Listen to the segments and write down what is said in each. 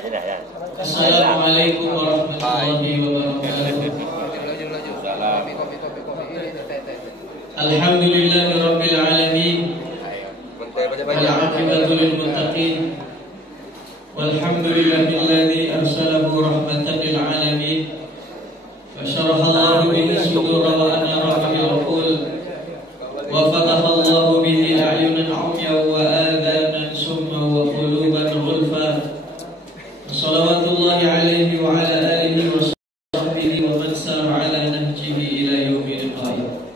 ya. Assalamualaikum warahmatullahi wabarakatuh. Alhamdulillahirabbil alamin. Wal 'aqibatu lil muttaqin. Walhamdulillahilladzi arsalahu rahmatan lil alamin. Wa syaraha Allahu bihi sudura wa anara bihi al-uqul. Wa fataha Allahu bihi a'yunan 'umyan wa adhanan summa wa quluban ghulfa. Salawatullahi alaihi wa ala alihi wa sahbihi wa man sara ala nahjihi ila yaumil qiyamah.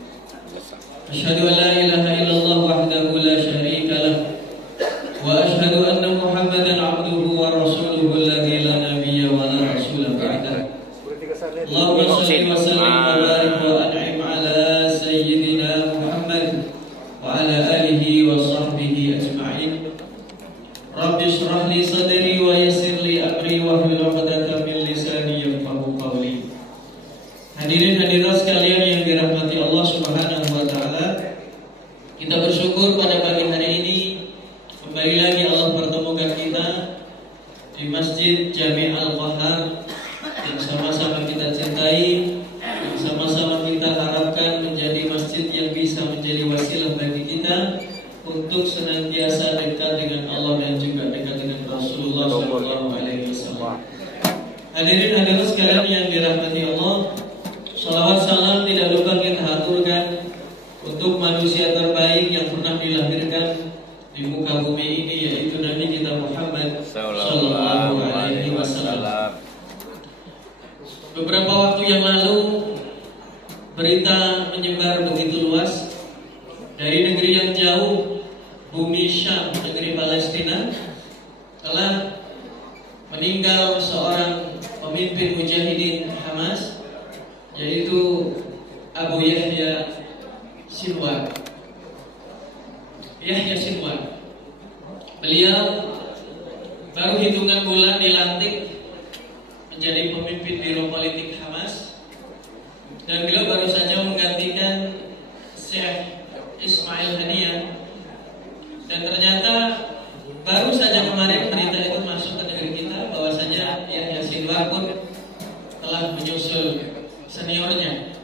Asyhadu an la ilaha illallah wahdahu la syarika lah wa asyhadu anna Muhammadan 'abduhu wa rasuluhu alladzi la nabiyya wa la rasula ba'dahu. Allahumma shalli wa sallim wa barik wa an'im ala sayyidina Muhammad wa ala alihi wa sahbihi ajma'in. Rabbi shrah li sadri wa yassir li amri wahlul 'uqdatam min lisani yafqahu qawli. Hadirin hadirat sekalian yang dirahmati Allah Subhanahu wa taala, kita bersyukur pada pagi hari ini kembali lagi Allah pertemukan kita di Masjid Jami' Al-Qahar yang sama-sama kita cintai, yang sama-sama kita harapkan menjadi masjid yang bisa menjadi wasilah bagi kita untuk senantiasa dekat dengan Allah dan juga dekat dengan Rasulullah SAW. Hadirin hadirat sekalian yang dirahmati Allah, salawat salam tidak lupa kita haturkan untuk manusia terbaik yang pernah dilahirkan di muka bumi ini, yaitu Nabi kita Muhammad Sallallahu Alaihi Wasallam. Beberapa waktu yang lalu berita menyebar begitu luas dari negeri yang jauh, bumi Syam, negeri Palestina, telah meninggal seorang pemimpin mujahidin Hamas, yaitu Abu Yahya Sinwar. Yahya Sinwar, beliau baru hitungan bulan dilantik menjadi pemimpin biro politik Hamas, dan beliau baru saja menggantikan Syekh Ismail Haniyah. Dan ternyata baru saja kemarin berita itu masuk ke negeri kita bahwasanya Yahya Sinwar pun telah menyusul seniornya.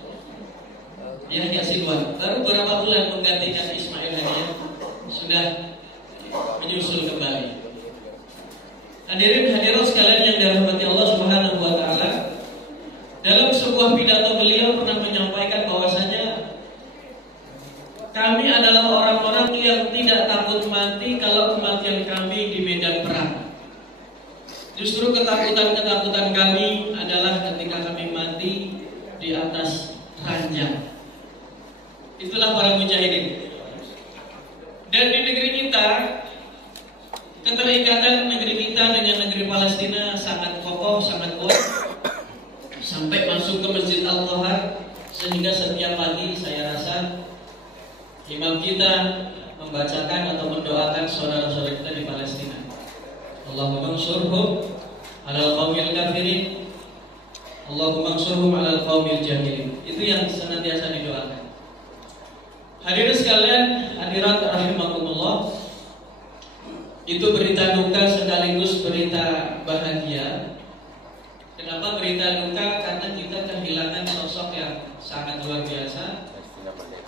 Yahya Sinwar baru beberapa bulan menggantikan Ismail Haniyah sudah menyusul kembali. Hadirin hadirat sekalian yang dirahmati Allah Subhanahu wa taala, dalam sebuah pidato beliau pernah menyampaikan bahwasanya kami adalah orang-orang yang tidak takut mati kalau kematian kami di medan perang. Justru ketakutan-ketakutan kami adalah ketika kami mati di atas ranjang. Itulah para mujahidin. Dan di negeri kita, keterikatan negeri kita dengan negeri Palestina sangat kokoh, sangat kuat, sampai masuk ke Masjid Al-Qahar, sehingga setiap pagi saya rasa imam kita membacakan atau mendoakan saudara-saudara kita di Palestina. Allahumma ansurhum 'alal qaumil kafirin, Allahumma ansurhum 'alal qaumil jahilin. Itu yang senantiasa didoakan. Hadirin sekalian, hadirat rahimakumullah, itu berita duka sekaligus berita bahagia. Kenapa berita duka? Karena kita kehilangan sosok yang sangat luar biasa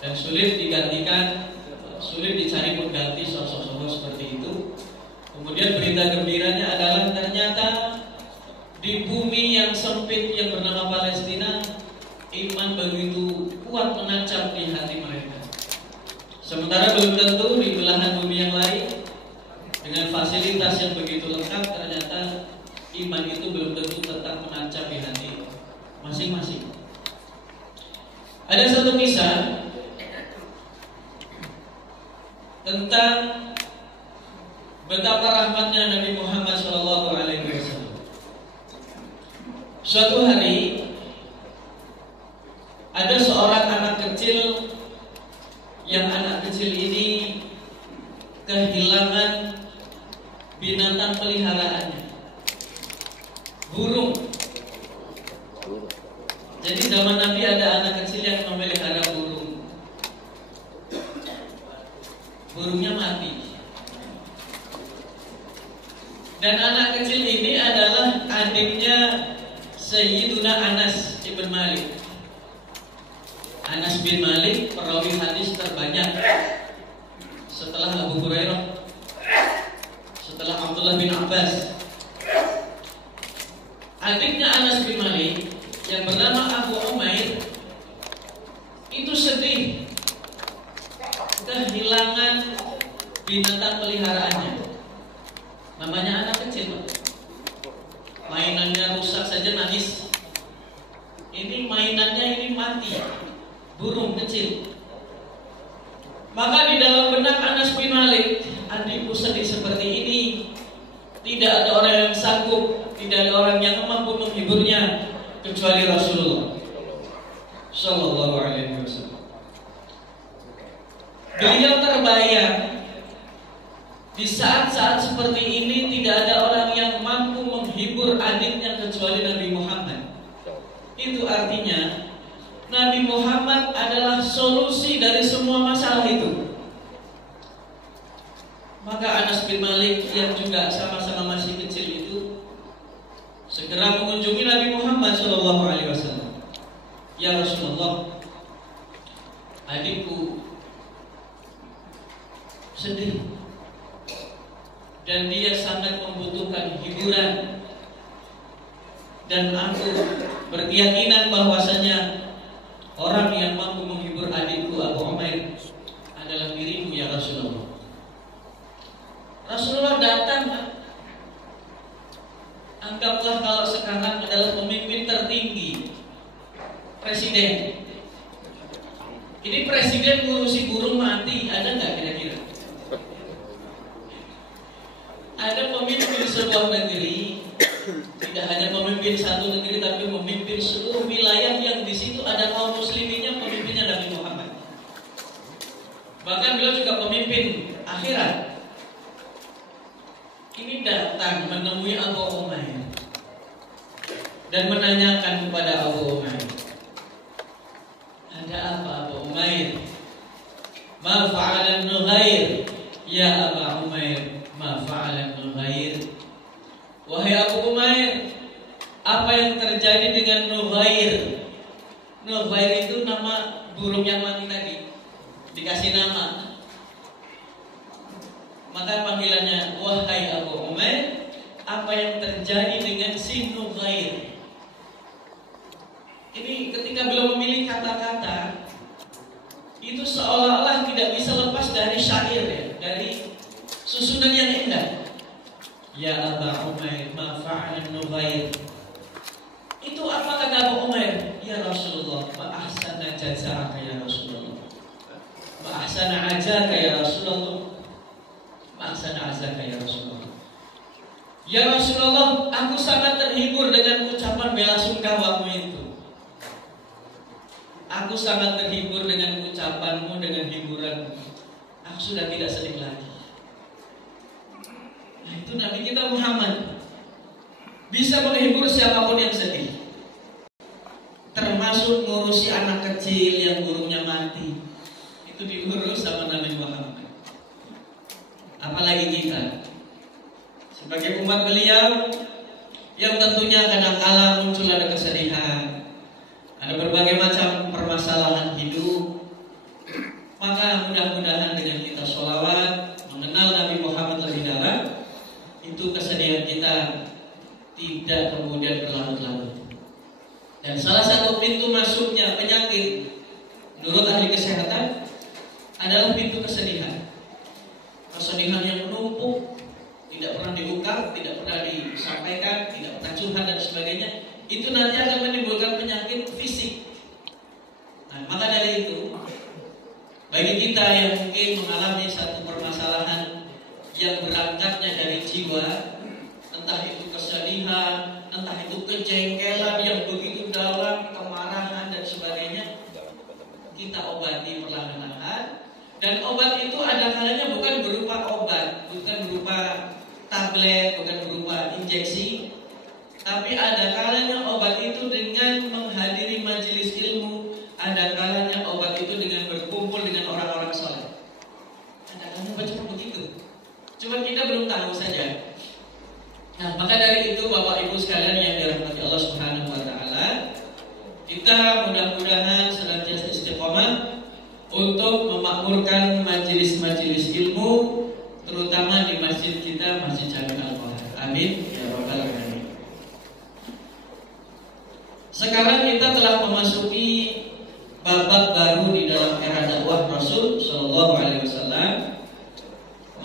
dan sulit digantikan, sulit dicari pengganti sosok-sosok seperti itu. Kemudian berita gembiranya adalah ternyata di bumi yang sempit yang bernama Palestina, iman begitu kuat menancap di hati mereka. Sementara belum tentu di belahan bumi yang lain dengan fasilitas yang begitu lengkap, ternyata iman itu belum tentu tetap menancap di hati masing-masing. Ada satu kisah tentang betapa rahmatnya Nabi Muhammad SAW. Suatu hari ada seorang anak kecil, yang anak kecil ini kehilangan binatang peliharaannya, burung. Jadi zaman Nabi ada anak kecil yang memelihara burung. Burungnya mati. Dan anak kecil ini adalah adiknya Sayyiduna Anas bin Malik. Anas bin Malik perawi hadis terbanyak setelah Abu Hurairah, setelah Abdullah bin Abbas. Adiknya Anas bin Malik yang bernama Abu Umair itu sedih kehilangan binatang peliharaannya. Namanya anak kecil, mainannya rusak saja nangis. Ini mainannya ini mati, burung kecil. Maka di dalam benak Anas bin Malik, adikku sedih seperti ini, tidak ada orang yang sanggup, tidak ada orang yang mampu menghiburnya kecuali Rasulullah Sallallahu Alaihi Wasallam. Beliau terbayang di saat-saat seperti ini tidak ada orang yang mampu menghibur adiknya kecuali Nabi Muhammad. Itu artinya Nabi Muhammad adalah solusi dari semua masalah itu. Maka Anas bin Malik yang juga sama-sama masih kecil itu segera mengunjungi Nabi Muhammad Sallallahu Alaihi Wasallam. Ya Rasulullah, adikku sedih dan dia sangat membutuhkan hiburan, dan aku berkeyakinan bahwasanya orang yang mampu menghibur adikku Abu Umair adalah dirimu ya Rasulullah. Rasulullah datang. Anggaplah kalau sekarang adalah pemimpin tertinggi, presiden. Ini presiden ngurusi burung mati, ada nggak kira-kira? Ada pemimpin sebuah negeri, tidak hanya pemimpin satu negeri, tapi memimpin seluruh wilayah yang di situ ada kaum musliminnya, pemimpinnya Nabi Muhammad. Bahkan beliau juga pemimpin akhirat. Ini datang menemui Abu Umair dan menanyakan kepada Abu Umair, ada apa Abu Umair? Ma fa'ala Nughair? Ya Abu Umair, ma fa'ala Nughair? Wahai Abu Umair, apa yang terjadi dengan Nughair? Nughair itu nama burung yang mati tadi, dikasih nama. Maka panggilannya, wahai Abu Umair, apa yang terjadi dengan si Nughair? Ini ketika beliau memilih kata-kata, itu seolah-olah tidak bisa lepas dari syair ya, dari susunan yang indah. Ya Abu Umair, ma fa'ala Nughair? Itu apa kata Abu Umair? Ya Rasulullah, ma ahsana jaza'aka ya Rasulullah, ma ahsana ajaka ya Rasulullah, Ma'asana azaka ya Rasulullah. Ya Rasulullah, aku sangat terhibur dengan ucapan bela sungkawamu itu. Aku sangat terhibur dengan ucapanmu, dengan hiburan. Aku sudah tidak sedih lagi. Nah itu Nabi kita Muhammad bisa menghibur siapapun yang sedih, termasuk ngurusi anak kecil yang burungnya mati. Itu diurus sama Nabi Muhammad. Apalagi kita sebagai umat beliau yang tentunya kadang-kala muncul ada kesedihan, ada berbagai macam permasalahan hidup. Maka mudah-mudahan dengan kita sholawat, mengenal Nabi Muhammad lebih dalam, itu kesedihan kita tidak kemudian berlarut-larut. Dan salah satu pintu masuknya penyakit menurut ahli kesehatan adalah pintu kesedihan. Kesedihan yang menumpuk, tidak pernah diungkap, tidak pernah disampaikan, tidak pernah curhat dan sebagainya, itu nanti akan menimbulkan penyakit fisik. Nah, maka dari itu, bagi kita yang mungkin mengalami satu permasalahan yang berangkatnya dari jiwa, entah itu kesedihan, entah itu kejengkelan yang begitu dalam, kemarahan dan sebagainya, kita obati perlahan-lahan. Dan obat itu ada kalanya bukan berupa obat, bukan berupa tablet, bukan berupa injeksi, tapi ada kalanya obat itu dengan menghadiri majelis ilmu, ada kalanya obat itu dengan berkumpul dengan orang-orang soleh. Ada kalanya cuma begitu, cuma kita belum tahu saja. Nah, maka dari itu Bapak Ibu sekalian yang dirahmati Allah Subhanahu wa taala, kita mudah-mudahan senantiasa istiqomah untuk memakmurkan majelis-majelis ilmu, terutama di masjid kita, Masjid Jami Al-Quran. Amin ya rabbal alamin. Sekarang kita telah memasuki babak baru di dalam era dakwah Rasul Shallallahu Alaihi Wasallam.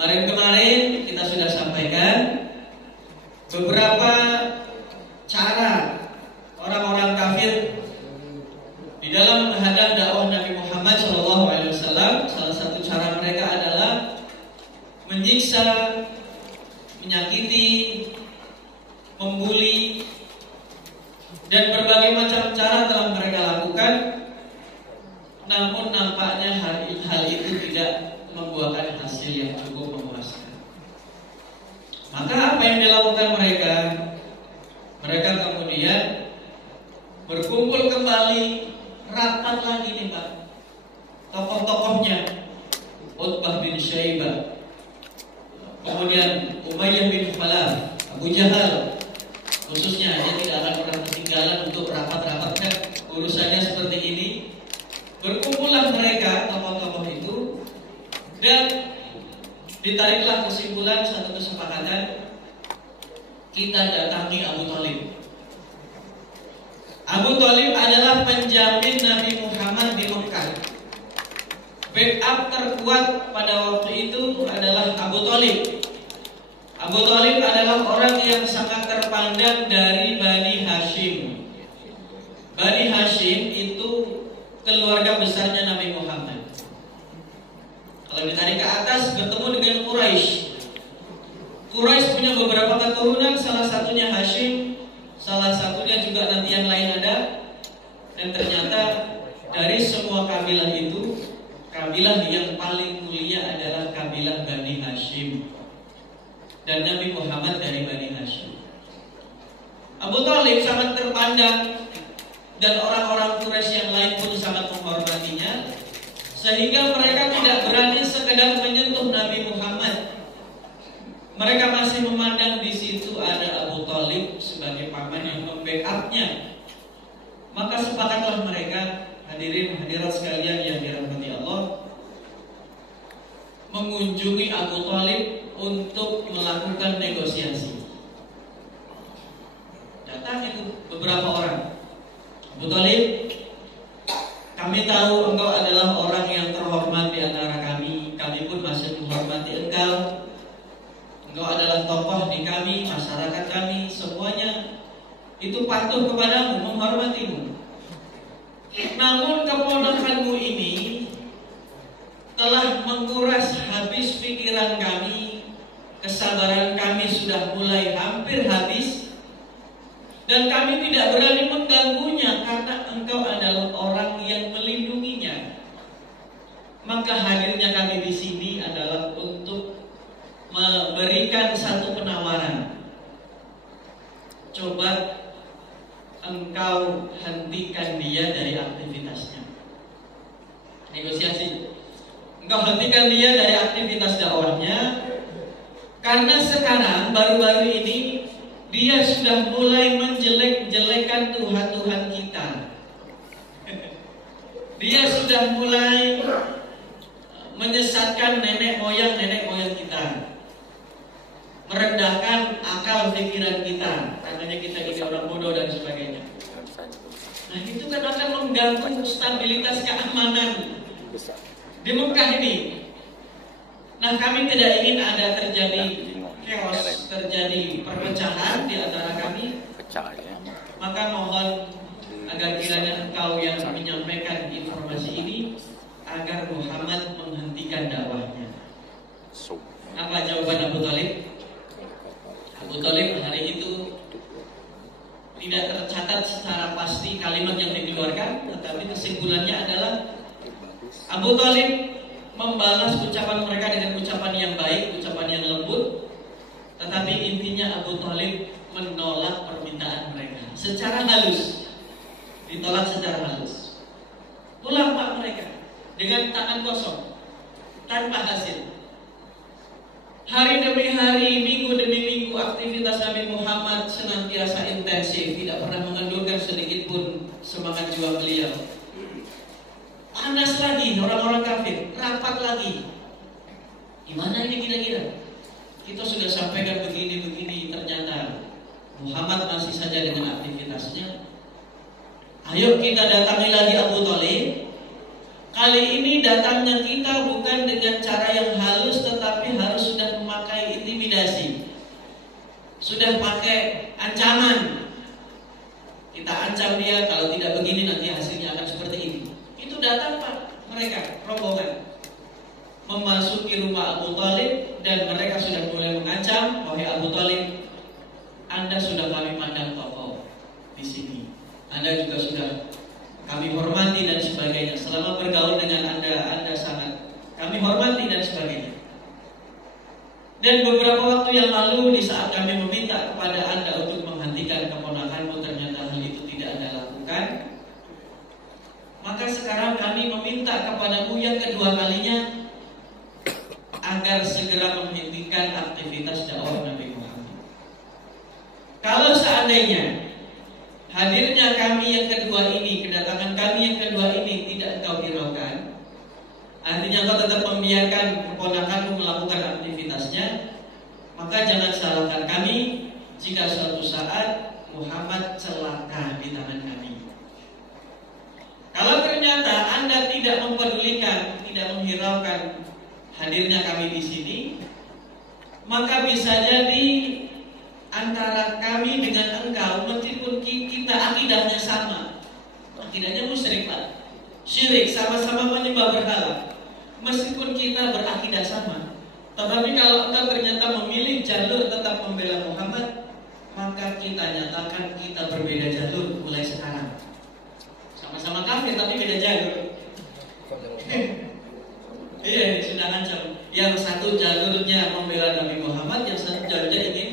Kemarin kita sudah sampaikan beberapa cara orang-orang kafir di dalam menghadap dakwah Nabi Muhammad SAW. Salah satu cara mereka adalah menyiksa, menyakiti, membuli, dan berbagai macam cara telah mereka lakukan. Namun nampaknya hal itu tidak membuahkan hasil yang cukup memuaskan. Maka apa yang dilakukan mereka? Mereka kemudian berkumpul kembali, rapat lagi nih Pak, tokoh-tokohnya, Utbah bin Syaibah, kemudian Umayyah bin Khalaf, Abu Jahal, khususnya dia tidak akan pernah ketinggalan untuk rapat-rapatkan urusannya seperti ini. Berkumpullah mereka, tokoh-tokoh itu, dan ditariklah kesimpulan satu kesepakatan, kita datangi Abu Thalib. Abu Thalib adalah penjamin Nabi Muhammad di Mekah. Backup terkuat pada waktu itu adalah Abu Thalib. Abu Thalib adalah orang yang sangat terpandang dari Bani Hashim. Bani Hashim itu keluarga besarnya Nabi Muhammad. Kalau ditarik ke atas bertemu dengan Quraisy. Quraisy punya beberapa keturunan, salah satunya Hashim, salah satunya juga nanti yang lain ada. Dan ternyata dari semua kabilah itu, kabilah yang paling mulia adalah kabilah Bani Hashim. Dan Nabi Muhammad dari Bani Hashim. Abu Thalib sangat terpandang, dan orang-orang Quraisy yang lain pun sangat menghormatinya, sehingga mereka tidak berani sekedar menyentuh Nabi Muhammad. Mereka masih memandang di situ ada Abu Thalib sebagai paman yang membackupnya. Maka sepakatlah mereka, hadirin hadirat sekalian yang dirahmati Allah, mengunjungi Abu Thalib untuk melakukan negosiasi. Datang itu beberapa orang. Abu Thalib, kami tahu engkau adalah orang yang terhormat di antara kami. Kami pun masih menghormati engkau. Engkau adalah tokoh di kami, masyarakat kami, semuanya itu patuh kepadamu, menghormatimu. Namun keponakanmu ini telah menguras habis pikiran kami. Kesabaran kami sudah mulai hampir habis, dan kami tidak berani mengganggunya karena engkau adalah orang yang melindunginya. Maka hadirnya kami di sini adalah untuk memberikan satu penawaran. Coba engkau hentikan dia dari aktivitasnya. Negosiasi. Engkau hentikan dia dari aktivitas dakwahnya, karena sekarang baru-baru ini dia sudah mulai menjelek-jelekan Tuhan-Tuhan kita. Dia sudah mulai menyesatkan nenek moyang kita, merendahkan akal pikiran kita, katanya kita ini orang bodoh dan sebagainya. Nah, itu kan akan mengganggu stabilitas keamanan di Mekah ini. Nah, kami tidak ingin ada terjadi chaos, terjadi perpecahan di antara kami. Maka mohon agar kiranya engkau yang menyampaikan informasi ini, agar Muhammad menghentikan dakwahnya. Apa jawaban Abu Thalib? Abu Thalib hari itu tidak tercatat secara pasti kalimat yang dikeluarkan, tetapi kesimpulannya adalah Abu Thalib membalas ucapan mereka dengan ucapan yang baik, ucapan yang lembut. Tetapi intinya Abu Thalib menolak permintaan mereka secara halus. Ditolak secara halus. Pulang Pak mereka dengan tangan kosong, tanpa hasil. Hari demi hari, minggu demi minggu, itu aktivitas Nabi Muhammad senantiasa intensif, tidak pernah mengendurkan sedikit pun semangat jiwa beliau. Panas lagi orang-orang kafir, rapat lagi. Gimana ini kira-kira? Kita sudah sampaikan begini-begini, ternyata Muhammad masih saja dengan aktivitasnya. Ayo kita datangi lagi Abu Thalib. Kali ini datangnya kita bukan dengan cara yang halus, tetapi harus sudah memakai intimidasi, sudah pakai ancaman. Kita ancam dia, kalau tidak begini nanti hasilnya akan seperti ini. Itu datang Pak, mereka rombongan memasuki rumah Abu Thalib, dan mereka sudah mulai mengancam, wahai Abu Thalib, Anda sudah kami pandang tokoh di sini, Anda juga sudah kami hormati dan sebagainya. Selama bergaul dengan Anda sangat kami hormati dan sebagainya. Dan beberapa waktu yang lalu, di saat kami meminta kepada Anda untuk menghentikan keponakanmu, ternyata hal itu tidak Anda lakukan. Maka sekarang kami meminta kepadamu yang kedua kalinya agar segera menghentikan aktivitas dakwah Nabi Muhammad. Kalau seandainya hadirnya kami yang kedua ini, kedatangan kami yang kedua ini tidak engkau hiraukan, artinya engkau tetap membiarkan keponakanmu melakukan aktivitasnya, maka jangan salahkan kami jika suatu saat Muhammad celaka di tangan kami. Kalau ternyata Anda tidak mempedulikan, tidak menghiraukan hadirnya kami di sini, maka bisa jadi antara kami dengan engkau, meskipun kita akidahnya sama, akidahnya musyrik Pak, syirik, sama-sama menyembah berhala, meskipun kita berakidah sama, tetapi kalau engkau ternyata memilih jalur tetap membela Muhammad, maka kita nyatakan kita berbeda jalur mulai sekarang. Sama-sama kafir tapi beda jalur. Iya, sudah ancam. Yang satu jalurnya membela Nabi Muhammad, yang satu jalurnya ingin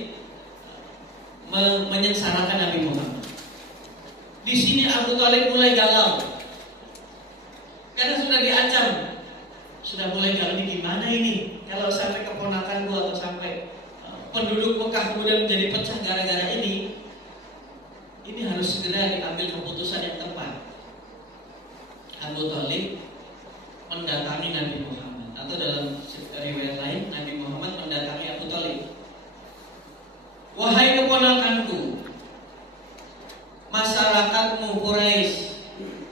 menyengsarakan Nabi Muhammad. Di sini Abu Thalib mulai galau, karena sudah diancam, sudah mulai galau. Ini gimana ini? Kalau sampai keponakan gua atau sampai penduduk Mekah kemudian menjadi pecah gara-gara ini harus segera diambil keputusan yang tepat. Abu Thalib mendatangi Nabi Muhammad, atau dalam riwayat lain Nabi Muhammad mendatangi Abu Thalib. Wahai keponakanku, masyarakatmu Quraisy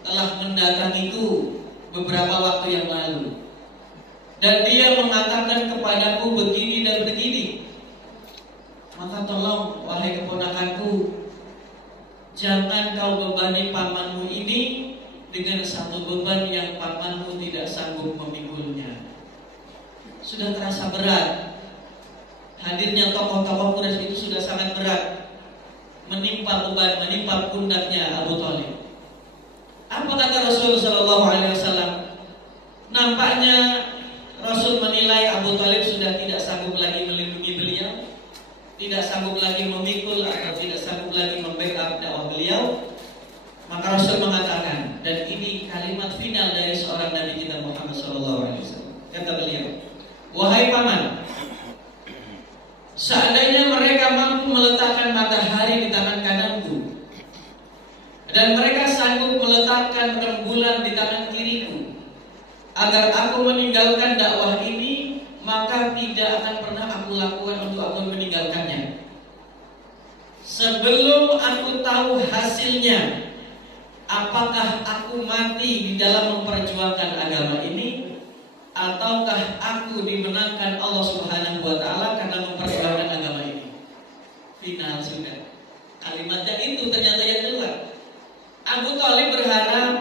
telah mendatangiku beberapa waktu yang lalu, dan dia mengatakan kepadaku begini dan begini. Maka tolong wahai keponakanku, jangan kau bebani pamanmu ini dengan satu beban yang pamanmu tidak sanggup memikulnya. Sudah terasa berat. Hadirnya tokoh-tokoh Quraisy itu sudah sangat berat, menimpa beban, menimpa pundaknya Abu Thalib. Apa kata Rasul Sallallahu Alaihi Wasallam? Nampaknya Rasul menilai Abu Thalib sudah tidak sanggup lagi melindungi beliau, tidak sanggup lagi memikul atau tidak sanggup lagi membackup dakwah beliau. Maka Rasul mengatakan, dan ini kalimat final dari seorang Nabi kita Muhammad Sallallahu Alaihi Wasallam. Kata beliau, wahai paman, seandainya mereka mampu meletakkan matahari di tangan kananku, dan mereka sanggup meletakkan rembulan di tangan kiriku, agar aku meninggalkan dakwah ini, maka tidak akan pernah aku lakukan untuk aku meninggalkannya. Sebelum aku tahu hasilnya, apakah aku mati di dalam memperjuangkan agama ini, ataukah aku dimenangkan Allah Subhanahu wa Ta'ala karena memperjuangkan agama ini. Final sudah. Kalimatnya itu ternyata yang keluar. Abu Thalib berharap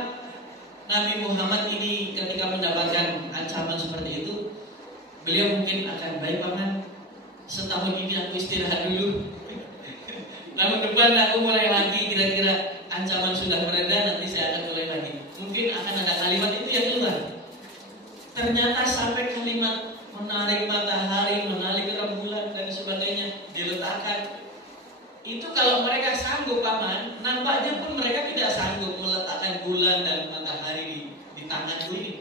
Nabi Muhammad ini ketika mendapatkan ancaman seperti itu, beliau mungkin akan, baik paman, setahun ini aku istirahat dulu. Lalu depan aku mulai lagi, kira-kira ancaman sudah mereda, nanti saya akan mulai lagi. Mungkin akan ada kalimat itu yang keluar. Ternyata sampai kalimat menarik matahari, menarik rembulan dan sebagainya diletakkan. Itu kalau mereka sanggup paman, nampaknya pun mereka tidak sanggup meletakkan bulan dan matahari di tanganku ini.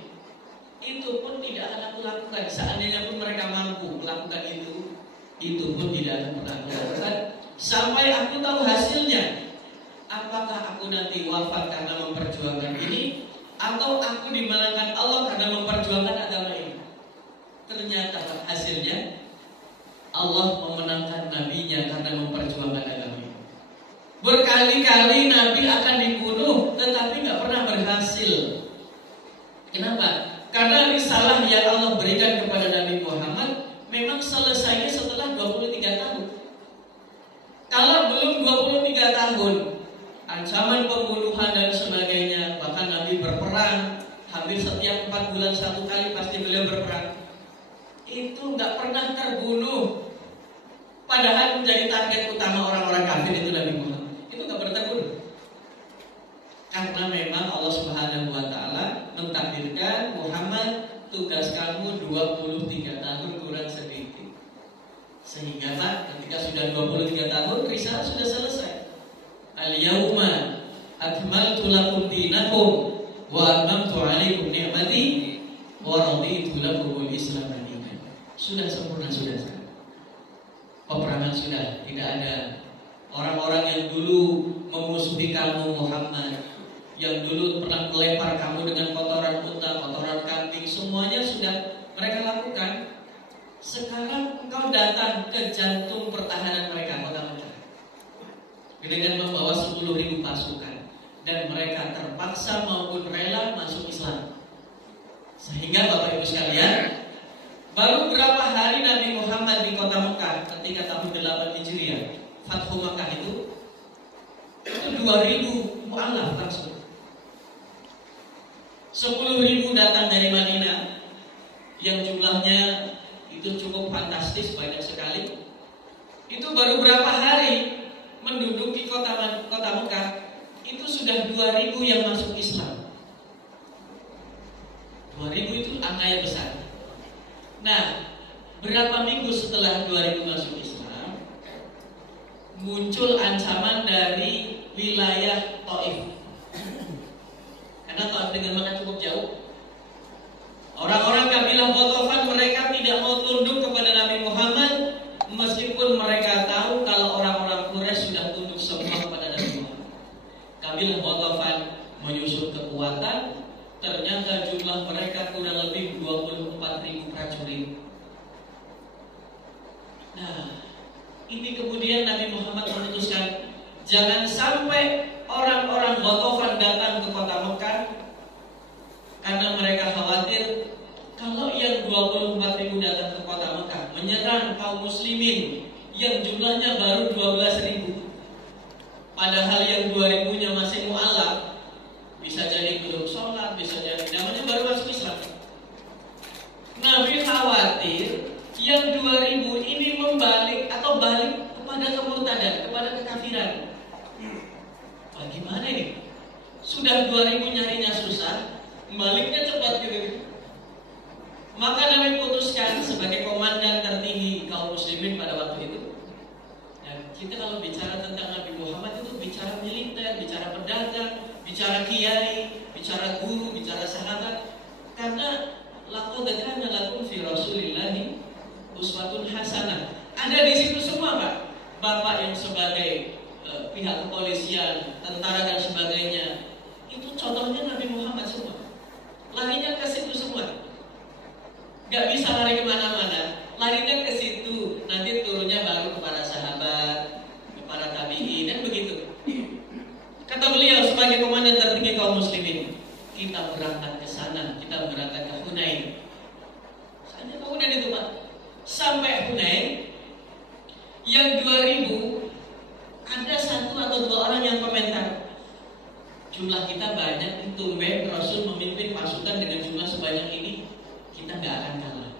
Itu pun tidak akan aku lakukan. Seandainya pun mereka mampu melakukan itu, Itu pun tidak akan pernah aku lakukan sampai aku tahu hasilnya. Apakah aku nanti wafat karena memperjuangkan ini, atau aku dimenangkan Allah karena memperjuangkan agama ini. Ternyata hasilnya Allah memenangkan nabinya karena memperjuangkan agama ini. Berkali-kali Nabi akan dibunuh, tetapi nggak pernah berhasil. Kenapa? Karena risalah yang Allah berikan kepada Nabi Muhammad memang selesainya setelah 23 tahun. Kalau belum 23 tahun, ancaman pembunuhan dan sebagainya, bahkan Nabi berperang hampir setiap 4 bulan 1 kali pasti beliau berperang. Itu nggak pernah terbunuh. Padahal menjadi target utama orang-orang kafir itu Nabi Muhammad. Itu nggak pernah terbunuh. Karena memang Allah Subhanahu wa Ta'ala mentakdirkan Muhammad tugas kamu 23 tahun kurang sedikit. Sehingga ketika sudah 23 tahun risalah sudah selesai. Al-yawma akmaltu lakum dinakum wa atmamtu 'alaikum ni'mati wa raditu lakumul Islam dinan. Sudah sempurna, sudah. Peperangan sudah tidak ada. Orang-orang yang dulu memusuhi kamu Muhammad, yang dulu pernah melempar kamu dengan kotoran unta, kotoran kambing, semuanya sudah mereka lakukan. Sekarang engkau datang ke jantung pertahanan mereka, kota Mekah, dengan membawa 10.000 pasukan, dan mereka terpaksa maupun rela masuk Islam. Sehingga Bapak Ibu sekalian, baru berapa hari Nabi Muhammad di kota Mekah ketika tahun 8 Hijriah, Fathu Mekah itu 2.000 mu'alaf langsung. 10.000 datang dari Madinah, yang jumlahnya itu cukup fantastis, banyak sekali. Itu baru berapa hari menduduki kota Mekah, itu sudah 2.000 yang masuk Islam. 2.000 itu angka yang besar. Nah, berapa minggu setelah 2.000 masuk Islam, muncul ancaman dari wilayah Taif. Karena Taif dengan Mekah cukup jauh. Orang-orang kabilah Ghatafan mereka tidak mau tunduk kepada Nabi Muhammad, meskipun mereka tahu kalau orang-orang Quraisy sudah tunduk semua kepada Nabi Muhammad. Kabilah Ghatafan menyusun kekuatan, ternyata jumlah mereka kurang lebih 24.000 prajurit. Nah, ini kemudian Nabi Muhammad memutuskan jangan sampai orang-orang Ghatafan datang ke kota Mekah, karena mereka khawatir kalau yang 24.000 datang ke kota Mekah menyerang kaum muslimin yang jumlahnya baru 12.000, padahal yang 2.000-nya masih mu'alaf, bisa jadi belum sholat, bisa jadi namanya baru masuk Islam. Nabi khawatir yang 2.000 ini membalik atau balik kepada kemurtadan, kepada kekafiran. Bagaimana ini? Sudah 2.000 nyarinya susah, baliknya cepat gitu. Maka Nabi putuskan sebagai komandan tertinggi kaum muslimin pada waktu itu. Dan kita kalau bicara tentang Nabi Muhammad itu bicara militer, bicara pedagang, bicara kiai, bicara guru, bicara sahabat. Karena laqad kana lakum fi Rasulillahi uswatun hasanah. Ada di situ semua, Pak. Bapak yang sebagai pihak kepolisian, tentara dan sebagainya, itu contohnya Nabi Muhammad semua. Larinya ke situ semua. Gak bisa lari kemana-mana, larinya ke situ. Nanti turunnya baru kepada sahabat, kepada tabi'in, dan begitu. Kata beliau sebagai komandan tertinggi kaum muslimin, kita berangkat ke sana, kita berangkat ke Hunain. Sampai ke Hunain itu, Pak. Sampai Hunain, yang 2.000 ada 1 atau 2 orang yang komentar, jumlah kita banyak, tumben Rasul memimpin pasukan dengan jumlah sebanyak ini, kita gak akan kalah.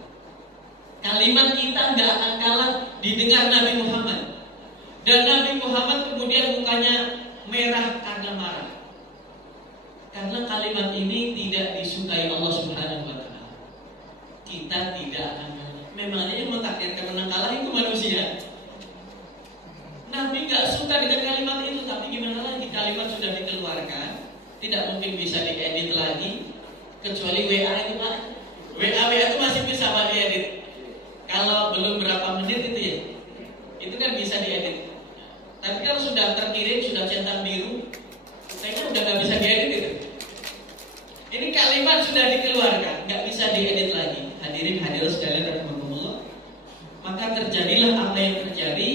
Kalimat kita gak akan kalah didengar Nabi Muhammad. Dan Nabi Muhammad kemudian mukanya merah karena marah, karena kalimat ini tidak disukai Allah Subhanahu wa Ta'ala. Kita tidak akan kalah. Memangnya yang mentakdirkan menang kalah itu manusia. Nabi gak suka dengan kalimat itu, tapi gimana lagi, kalimat sudah dikeluarkan, tidak mungkin bisa diedit lagi, kecuali WA itu, Pak. WA itu masih bisa Pak diedit. Kalau kalau belum berapa menit itu ya, itu kan bisa diedit. Tapi kalau sudah terkirim, sudah centang biru, kayaknya udah nggak bisa diedit itu. Ini kalimat sudah dikeluarkan, nggak bisa diedit lagi. Hadirin hadirat sekalian rahimakumullah. Maka terjadilah apa yang terjadi.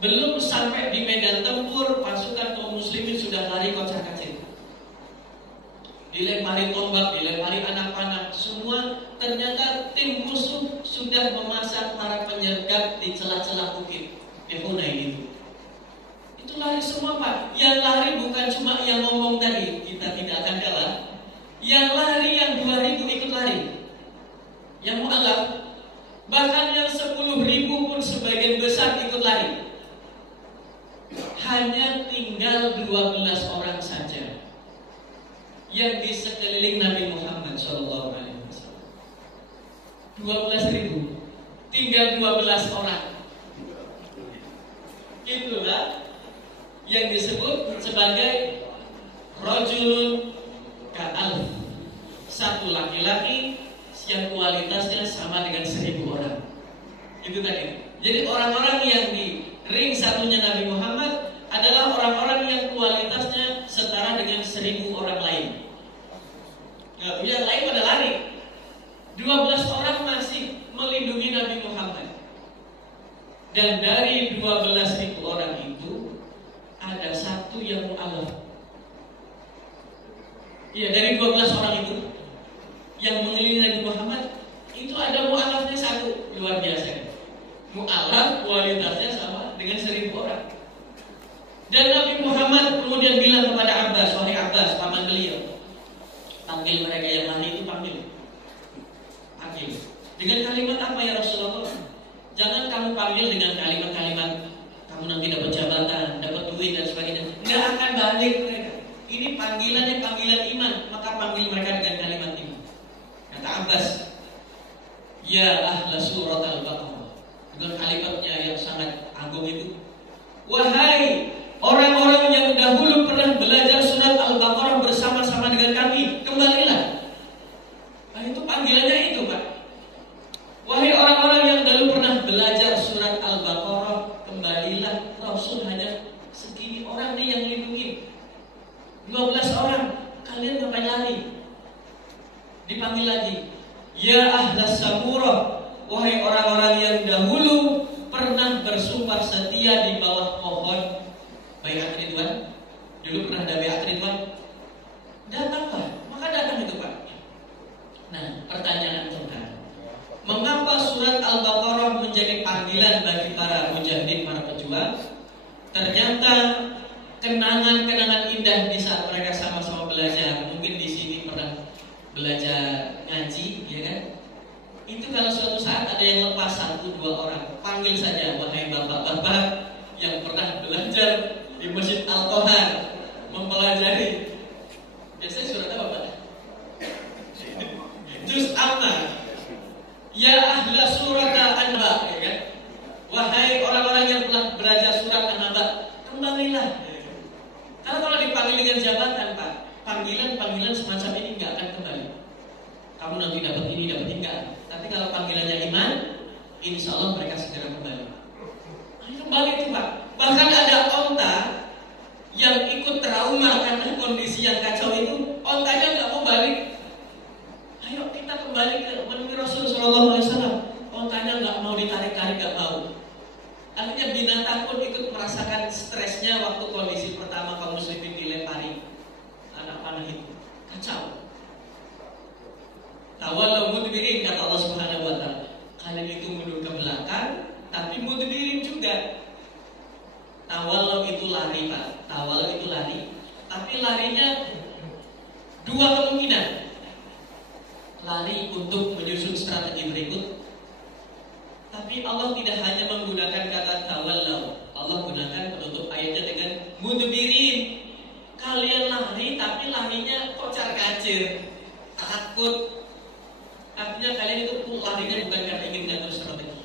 Belum sampai di medan tempur, pasukan kaum muslimin sudah lari kocar-kacir. Dilempari tombak, dilempari anak panah, semua. Ternyata tim musuh sudah memasang para penyergap di celah-celah bukit di Hunain itu. Itu lari semua, Pak. Yang lari bukan cuma yang ngomong tadi, kita tidak akan kalah. Yang lari yang 2.000 ikut lari. Yang mu'alaf, bahkan yang 10.000 pun sebagian besar ikut lari. Hanya tinggal 12 orang saja yang di sekeliling Nabi Muhammad SAW. 12.000, tinggal 12 orang. Itulah yang disebut sebagai rajulun ka'alf, satu laki-laki yang kualitasnya sama dengan 1.000 orang. Itu tadi. Jadi orang-orang yang di ring satunya Nabi Muhammad adalah orang-orang yang kualitasnya setara dengan 1.000 orang lain. Nah, yang lain pada lari. 12 orang masih melindungi Nabi Muhammad. Dan dari 12.000 orang itu ada satu yang mu'alaf. Iya, dari 12 orang itu yang mengelilingi Nabi Muhammad, itu ada mu'alafnya satu. Luar biasa. Mu'alaf kualitasnya sama dengan 1.000 orang. Dan Nabi Muhammad kemudian bilang kepada Abbas, wahai Abbas, paman beliau, panggil mereka yang lari itu, panggil. Dengan kalimat apa ya Rasulullah? Jangan kamu panggil dengan kalimat-kalimat kamu nanti dapat jabatan, dapat duit dan sebagainya. Nggak akan balik mereka. Ini panggilannya panggilan iman, maka panggil mereka dengan kalimat iman. Kata Abbas, ya ahla surat al-Baqarah, dengan kalimatnya yang sangat agung itu, wahai orang-orang yang dahulu pernah belajar surat al-Baqarah bersama-sama dengan kami, kembalilah. Nah, itu panggilannya itu, Pak. Wahai orang-orang yang dulu pernah belajar surat Al-Baqarah, kembalilah. Rasul hanya segini orang nih yang lindungi. 12 orang, kalian ngapain lari? Dipanggil lagi, ya ahlas samurah, wahai orang-orang yang dahulu pernah bersumpah setia di bawah pohon baiat ridwan. Dulu pernah ada baiat ridwan. Datanglah, maka datang itu, Pak. Nah, pertanyaan tentang mengapa surat Al-Baqarah menjadi panggilan bagi para mujahidin, para pejuang? Ternyata kenangan-kenangan indah di saat mereka sama-sama belajar. Mungkin di sini pernah belajar ngaji, ya kan? Itu kalau suatu saat ada yang lepas 1-2 orang, panggil saja, wahai bapak-bapak yang pernah belajar di Masjid Al-Qohar, mempelajari. Biasanya surat apa, Pak? Juz Amma. Ya ahla surat An-Naba, ya kan? Wahai orang-orang yang telah belajar surat An-Naba, kembalilah. Karena kalau dipanggil dengan jabatan, Pak, panggilan-panggilan semacam ini nggak akan kembali. Kamu nanti dapat ini, dapat ini, enggak. Tapi kalau panggilannya iman, insya Allah mereka segera kembali. Kembali itu, Pak. Bahkan ada onta yang ikut trauma karena kondisi yang kacau itu, ontanya nggak mau balik. Ayo kita kembali ke menemui Rasul Sallallahu Alaihi Wasallam. Ontanya nggak mau ditarik-tarik, nggak mau. Artinya binatang pun ikut merasakan stresnya waktu kondisi pertama kaum muslimin dilempari anak panah itu. Kacau. Tawallaw mudbirin, kata Allah Subhanahu Wa Taala. Kalian itu mundur ke belakang, tapi mudbirin juga. Tawallaw itu lari, Pak. Tawallaw itu lari. Tapi larinya dua kemungkinan. Lari untuk menyusun strategi berikut. Tapi Allah tidak hanya menggunakan kata tawallaw. Allah gunakan penutup ayatnya dengan mudbirin. Kalian lari tapi larinya kocar-kacir, takut. Artinya kalian itu larinya bukan karena ingin mengatur strategi.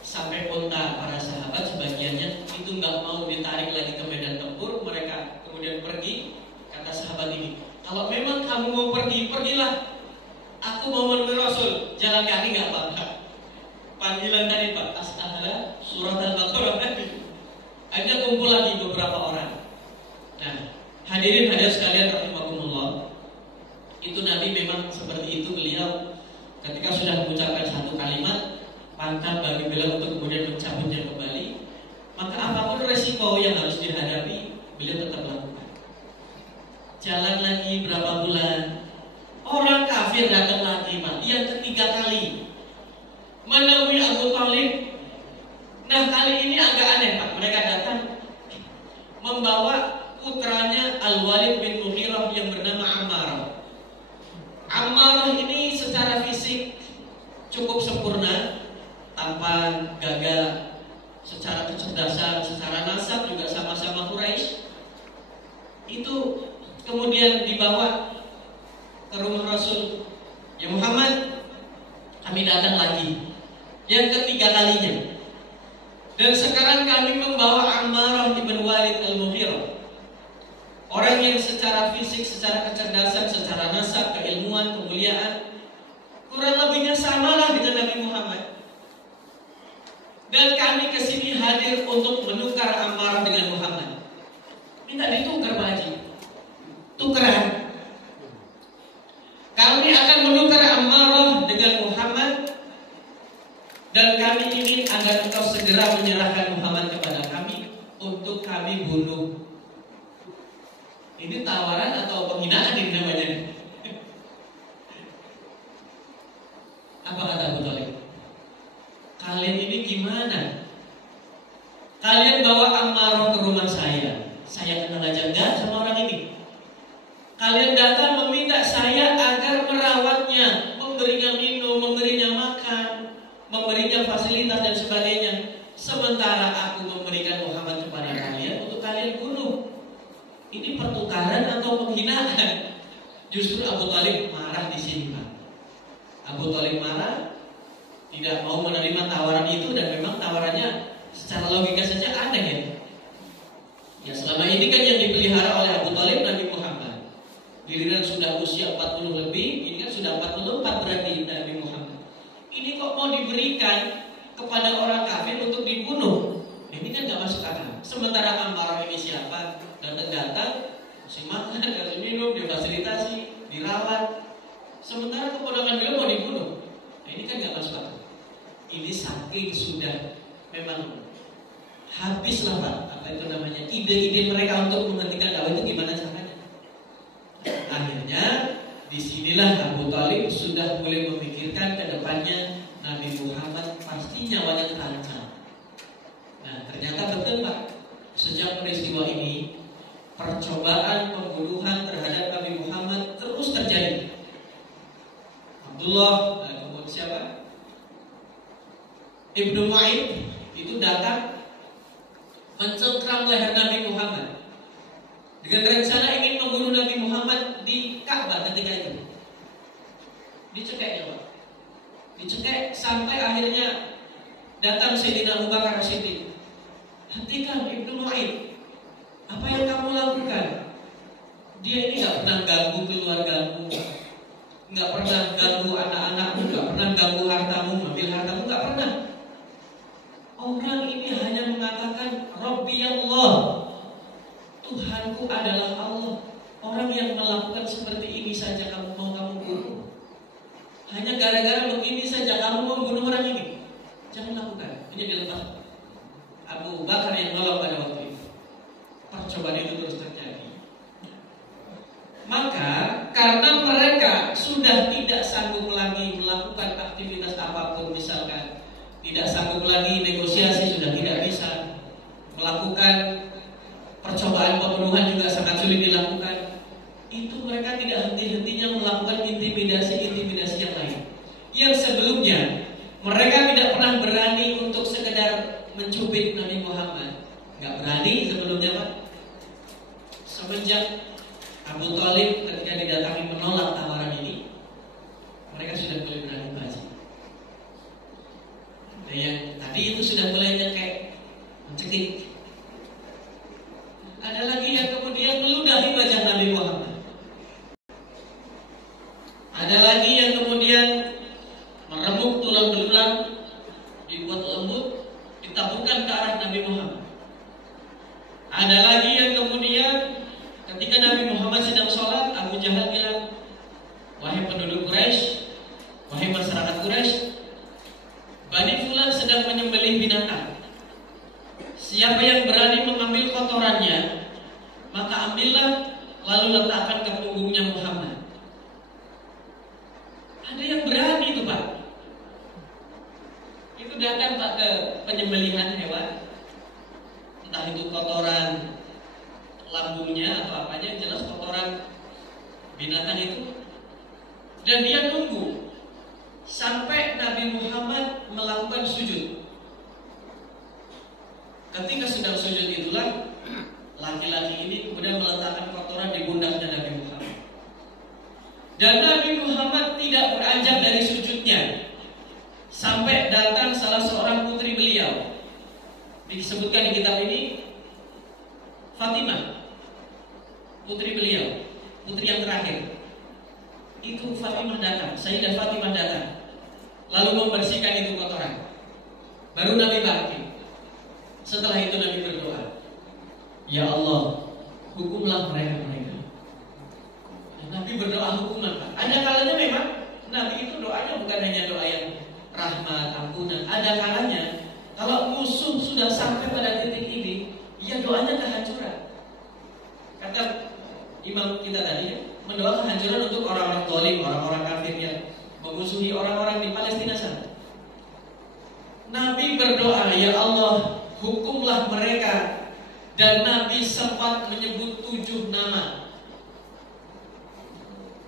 Sampai onta para sahabat sebagiannya itu nggak mau ditarik lagi ke medan tempur. Mereka kemudian pergi. Kata sahabat ini, kalau memang kamu mau pergi, pergilah. Aku mau menemui Rasul, jalan kaki nggak apa-apa. panggilan tadi Pak, As'ala surat Al-Baqarah tadi. Akhirnya kumpul lagi beberapa orang. Nah, hadirin sekalian rahimakumullah. Itu Nabi memang seperti itu, beliau ketika sudah mengucapkan satu kalimat, pantang bagi beliau untuk kemudian mencabutnya kembali. Maka apapun resiko yang harus dihadapi, beliau tetap lakukan. Jalan lagi berapa bulan, orang kafir datang lagi Pak, yang ketiga kali menemui Abu Thalib. Nah kali ini agak aneh Pak, mereka datang membawa putranya Al-Walid bin Mughirah yang bernama Ammarah. Ammarah ini secara fisik cukup sempurna, tampan, gagah, secara kecerdasan, secara nasab juga sama-sama Quraisy. Itu kemudian dibawa ke rumah Rasul. Ya Muhammad, kami datang lagi yang ketiga kalinya. Dan sekarang kami membawa Ammarah bin Walid Al-Mughirah, orang yang secara fisik, secara kecerdasan, secara nasab, keilmuan, kemuliaan kurang lebihnya samalah dengan Nabi Muhammad. Dan kami kesini hadir untuk menukar Ammarah dengan Muhammad. Minta ditukar Pak Haji. Tukeran. Kami akan menukar Ammarah dengan Muhammad, dan kami ingin agar engkau segera menyerahkan Muhammad kepada kami untuk kami bunuh. Ini tawaran atau penghinaan ini namanya? Apa kata Abu Thalib? Kalian ini gimana? Kalian bawa Ammarah ke rumah saya kenal aja enggak sama orang ini? Kalian datang meminta saya agar merawatnya, memberinya minum, memberinya makan, memberinya fasilitas dan sebagainya. Sementara aku memberikan Muhammad kepada kalian untuk kalian bunuh. Ini pertukaran atau penghinaan? Justru Abu Thalib marah di sini Pak. Abu Thalib marah, tidak mau menerima tawaran itu, dan memang tawarannya secara logika saja aneh ya. Ya selama ini kan yang dipelihara oleh Abu Thalib Nabi Muhammad. Giliran sudah usia 40 lebih, ini kan sudah 44 berarti Nabi Muhammad. Ini kok mau diberikan kepada orang kafir untuk dibunuh? Ini kan gak masuk akal. Sementara Ammarah ini siapa? Datang, kasih makan, kasih minum, difasilitasi, dirawat. Sementara keponakan beliau mau dibunuh. Nah, ini kan gak masuk akal. Ini saking sudah memang habislah Pak, apa itu namanya, ide-ide mereka untuk menghentikan dakwah itu gimana caranya. Akhirnya disinilah Abu Thalib sudah mulai memikirkan ke depannya Nabi Muhammad pasti nyawanya terancam. Nah ternyata betul Pak, sejak peristiwa ini percobaan pembunuhan terhadap Nabi Muhammad terus terjadi. Abdullah, kemudian siapa? Ibnu Ma'id itu datang mencengkram leher Nabi Muhammad dengan rencana ingin membunuh Nabi Muhammad di Ka'bah ketika itu. Dicekeknya Pak, dicekek sampai akhirnya datang Sayyidina Abu Bakar As-Siddiq. Hentikan Ibnu Ma'id, apa yang kamu lakukan? Dia ini gak pernah ganggu keluargamu, gak pernah ganggu anak-anakmu, gak pernah ganggu hartamu, ambil hartamu, gak pernah. Orang ini hanya mengatakan Rabbi Allah, Tuhanku adalah Allah. Orang yang melakukan seperti ini saja kamu bunuh. Hanya gara-gara begini saja kamu membunuh orang ini. Jangan lakukan. Ini dilepas. Abu Bakar yang nolong pada waktu itu. Percobaan itu terus terjadi. Maka karena mereka sudah tidak sanggup lagi melakukan aktivitas apapun, misalkan tidak sanggup lagi negosiasi, sudah tidak bisa melakukan percobaan pembunuhan, juga sangat sulit dilakukan. Itu mereka tidak henti-hentinya melakukan intimidasi-intimidasi yang lain. Yang sebelumnya mereka tidak pernah berani untuk sekedar mencubit Nabi Muhammad. Gak berani sebelumnya Pak. Semenjak Abu Thalib ketika didatangi menolak tawaran ini, mereka sudah mulai berani baca. Nah yang tadi itu sudah mulai nyekek, mencekik. Ada lagi yang kemudian meludahi wajah Nabi Muhammad. Ada lagi yang kemudian meremuk tulang belulang Ada lagi yang kemudian ketika Nabi Muhammad sedang sholat, Abu Jahal bilang, wahai penduduk Quraisy, wahai masyarakat Quraisy, Bani Fulan sedang menyembelih binatang. Siapa yang berani mengambil kotorannya, maka ambillah lalu letakkan ke punggungnya Muhammad. Ada yang berani itu Pak. Itu datang Pak ke penyembelihan hewan, entah itu kotoran lambungnya atau apanya, jelas kotoran binatang itu. Dan dia tunggu sampai Nabi Muhammad melakukan sujud. Ketika sedang sujud itulah laki-laki ini kemudian meletakkan kotoran di pundaknya Nabi Muhammad. Dan Nabi Muhammad tidak beranjak dari sujudnya sampai datang salah seorang putri beliau. Disebutkan di kitab ini Fatimah, putri beliau, putri yang terakhir. Itu Fatimah datang, Sayyidah Fatimah datang, lalu membersihkan itu kotoran. Baru Nabi bangkit. Setelah itu Nabi berdoa, ya Allah, hukumlah mereka. Nabi berdoa hukuman Pak. Ada kalanya memang Nabi itu doanya bukan hanya doa yang rahmat, ampunan. Ada kalanya kalau musuh sudah sampai pada titik ini, ya doanya kehancuran. Kata imam kita tadi, mendoakan kehancuran untuk orang-orang zalim, orang-orang kafir yang memusuhi orang-orang di Palestina sana. Nabi berdoa, ya Allah, hukumlah mereka. Dan Nabi sempat menyebut 7 nama.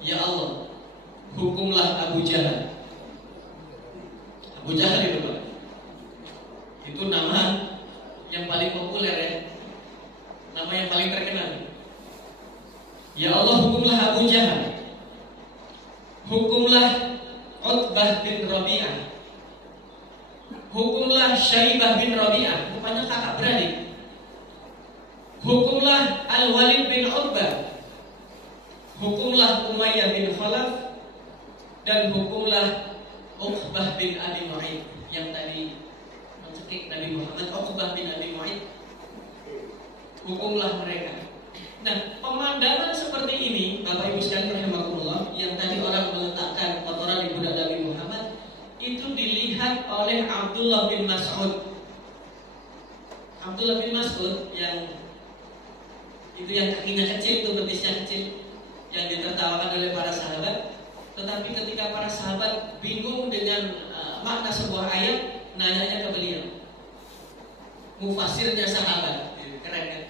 Ya Allah, hukumlah Abu Jahal. Abu Jahal itu Pak, itu nama yang paling populer ya, nama yang paling terkenal. Ya Allah, hukumlah Abu Jahal, hukumlah Utbah bin Rabi'ah, hukumlah Syaibah bin Rabi'ah, rupanya kakak beradik. Hukumlah Al-Walid bin Utbah, hukumlah Umayyah bin Khalaf, dan hukumlah Uqbah bin Abi Mu'ayth yang tadi mencekik Nabi Muhammad. Uqbah bin Abi Mu'ayth, hukumlah mereka. Nah, pemandangan seperti ini Bapak Ibu sekalian rahimakumullah, yang tadi orang meletakkan kotoran di pundak Nabi Muhammad, itu dilihat oleh Abdullah bin Mas'ud. Abdullah bin Mas'ud yang itu yang kakinya kecil, itu betisnya kecil, yang ditertawakan oleh para sahabat. Tetapi ketika para sahabat bingung dengan makna sebuah ayat, nanyanya ke beliau. Mufasirnya sahabat, keren kan?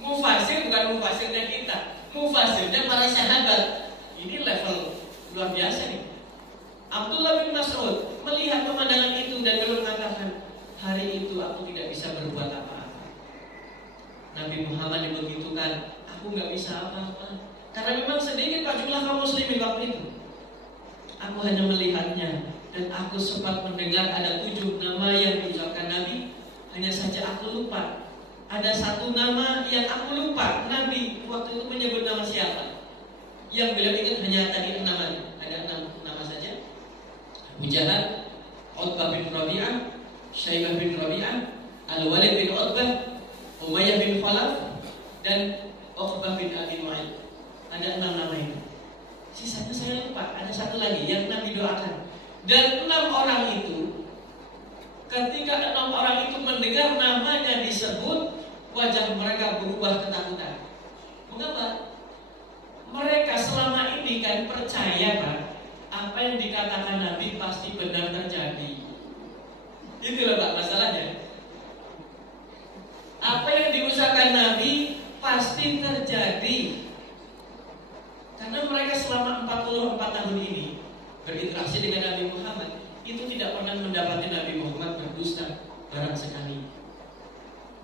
Mufasir bukan mufasirnya kita, mufasirnya para sahabat. Ini level luar biasa nih. Abdullah bin Mas'ud melihat pemandangan itu dan beliau mengatakan, hari itu aku tidak bisa berbuat apa-apa. Nabi Muhammad dibegitukan, aku nggak bisa apa-apa. Karena memang sedikit Pak jumlah kaum muslimin waktu itu. Aku hanya melihatnya dan aku sempat mendengar ada 7 nama yang diucapkan Nabi. Hanya saja aku lupa. Ada 1 nama yang aku lupa. Nabi waktu itu menyebut nama siapa? Yang beliau ingat hanya tadi 6 nama. Ada 6 nama saja. Abu Jahal, Utbah bin Rabi'ah, Syaibah bin Rabi'ah, Al-Walid bin Utbah, Umayyah bin Khalaf, dan Uqbah bin Abi Mu'ayth. Ada 6 nama itu. Sisanya saya lupa. Ada 1 lagi yang Nabi doakan. Dan 6 orang itu, ketika 6 orang itu mendengar namanya disebut, wajah mereka berubah ketakutan. Mengapa? Mereka selama ini kan percaya Pak, apa yang dikatakan Nabi pasti benar terjadi. Itulah Pak masalahnya. Apa yang diusahakan Nabi pasti terjadi. Karena mereka selama 44 tahun ini berinteraksi dengan Nabi Muhammad, itu tidak pernah mendapati Nabi Muhammad berdusta barang sekali.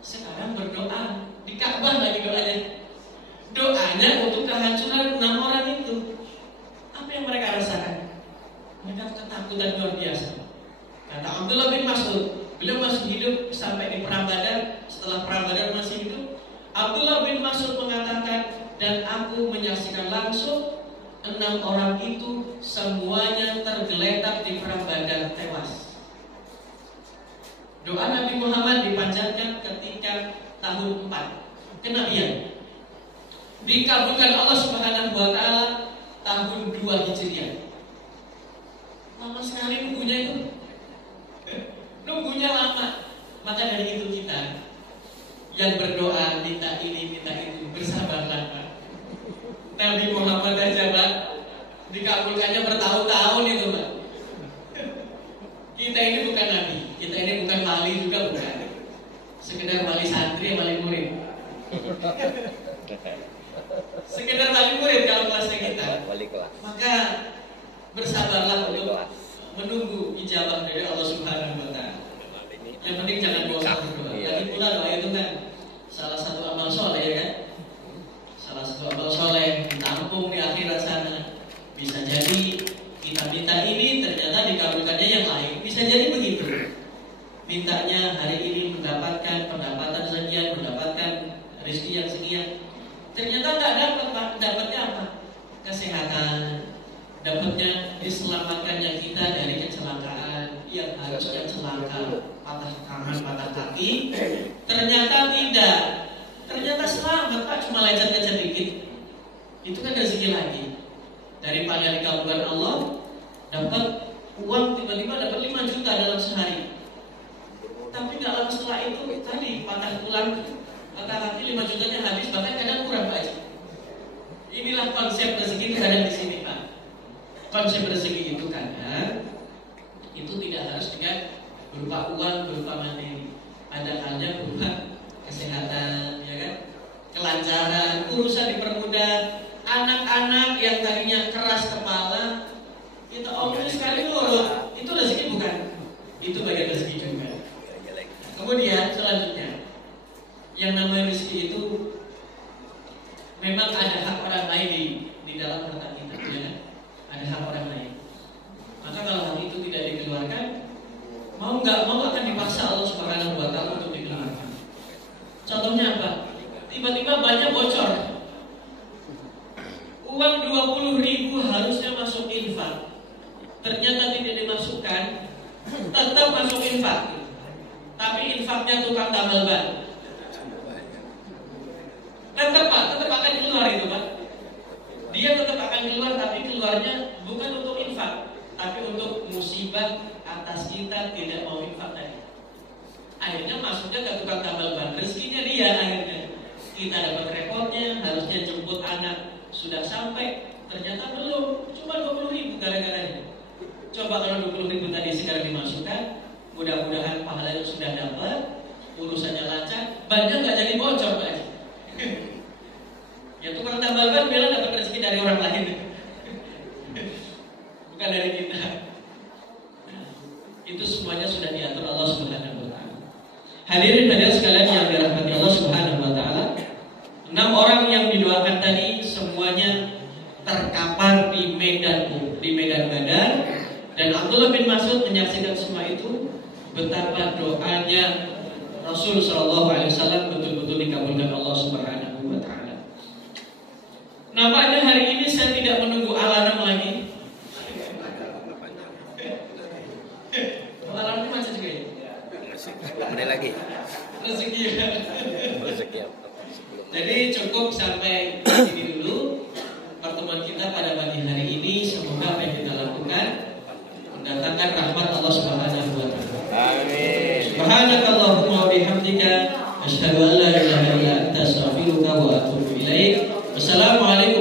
Sekarang berdoa di Ka'bah lagi doanya. Doanya untuk kehancuran 6 orang itu. Apa yang mereka rasakan? Mereka ketakutan luar biasa. Kata Abdullah bin Mas'ud, beliau masih hidup sampai di Perang Badar. Setelah Perang Badar masih hidup, Abdullah bin Mas'ud mengatakan, dan aku menyaksikan langsung 6 orang itu semuanya tergeletak di Perang Badar tewas. Doa Nabi Muhammad dipanjatkan ketika tahun 4 kenabian. Dikabulkan Allah Subhanahu wa taala tahun 2 Hijriah. Lama sekali nunggunya itu. Nunggunya lama. Maka dari itu kita yang berdoa minta ini minta itu bersabarlah Pak. Nabi Muhammad aja Pak dikabulkannya bertahun-tahun itu Pak. Kita ini bukan nabi, kita ini bukan wali juga bukan. Sekedar wali santri, wali murid. Sekedar wali murid kalau kelasnya kita. Maka bersabarlah untuk menunggu ijabah dari Allah Subhanahu wa taala. Yang penting jangan bosan berdoa. Lagi pula doa itu kan salah satu amal soleh ya kan. Salah satu amal soleh ditampung di akhirat sana. Bisa jadi kita minta ini ternyata dikabulkannya yang lain. Bisa jadi begitu. Mintanya hari ini mendapatkan pendapatan sekian, mendapatkan rezeki yang sekian. Ternyata nggak dapat, Pak. Dapatnya apa? Kesehatan. Dapatnya diselamatkannya kita dari kecelakaan yang harusnya celaka, patah tangan, patah kaki. Ternyata tidak. Ternyata selamat Pak, cuma lecet-lecet dikit. Itu kan rezeki lagi. Daripada dikabulkan Allah, dapat uang tiba-tiba dapat 5 juta dalam sehari. Tapi nggak lama setelah itu tadi patah tulang, patah kaki 5 jutanya habis, bahkan kadang kurang Pak. Inilah konsep rezeki kadang di sini Pak. Konsep rezeki itu kadang itu tidak harus dengan berupa uang, berupa materi. Ada halnya berupa kesehatan, ya kan? Kelancaran, urusan dipermudah. Anak-anak yang tadinya keras kepala, kita omongin sekali lurus, itu rezeki bukan? Itu bagian rezeki juga. Kemudian selanjutnya, yang namanya rezeki itu memang ada hak orang lain di dalam harta kita, ya kan? Ada hak orang lain. Maka kalau hak itu tidak dikeluarkan, mau nggak mau akan dipaksa Allah Subhanahu wa taala untuk dikeluarkan. Contohnya apa? Tiba-tiba banyak bocor. Uang 20.000 harusnya masuk infak. Ternyata tidak dimasukkan, tetap masuk infak. Tapi infaknya tukang tambal ban. Tetap Pak, tetap akan keluar itu Pak. Dia tetap akan keluar, tapi keluarnya bukan untuk infak, tapi untuk musibah atas kita tidak mau infak tadi. Akhirnya masuknya ke tukang tambal ban. Rezekinya dia akhirnya. Kita dapat reportnya, harusnya jemput anak sudah sampai, ternyata belum. Cuma 20.000 gara-garanya. Coba kalau 20.000 tadi sekarang dimasukkan, mudah-mudahan pahala itu sudah dapat, urusannya lancar, bannya nggak jadi bocor Pak. Ya tukang tambal ban bilang dapat rezeki dari orang lain, bukan dari kita. Nah, itu semuanya sudah diatur Allah Subhanahu wa taala. Hadirin sekalian yang dirahmati Allah Subhanahu wa taala, 6 orang yang didoakan tadi semuanya terkapar di medan Badar, dan Abdullah bin Mas'ud menyaksikan semua itu. Betapa doanya Rasul Shallallahu Alaihi Wasallam betul-betul dikabulkan Allah Subhanahu wa taala. Nampaknya hari ini saya tidak menunggu alarm lagi. Alarmnya masih juga ya? 10 menit lagi. Rezeki ya. Jadi cukup sampai sini dulu pertemuan kita pada pagi hari ini. Semoga apa yang kita lakukan mendatangkan rahmat Allah Subhanahu wa taala. Amin. Subhanakallahumma wa bihamdika asyhadu an la ilaha illa anta astaghfiruka wa atubu ilaik. Wassalamualaikum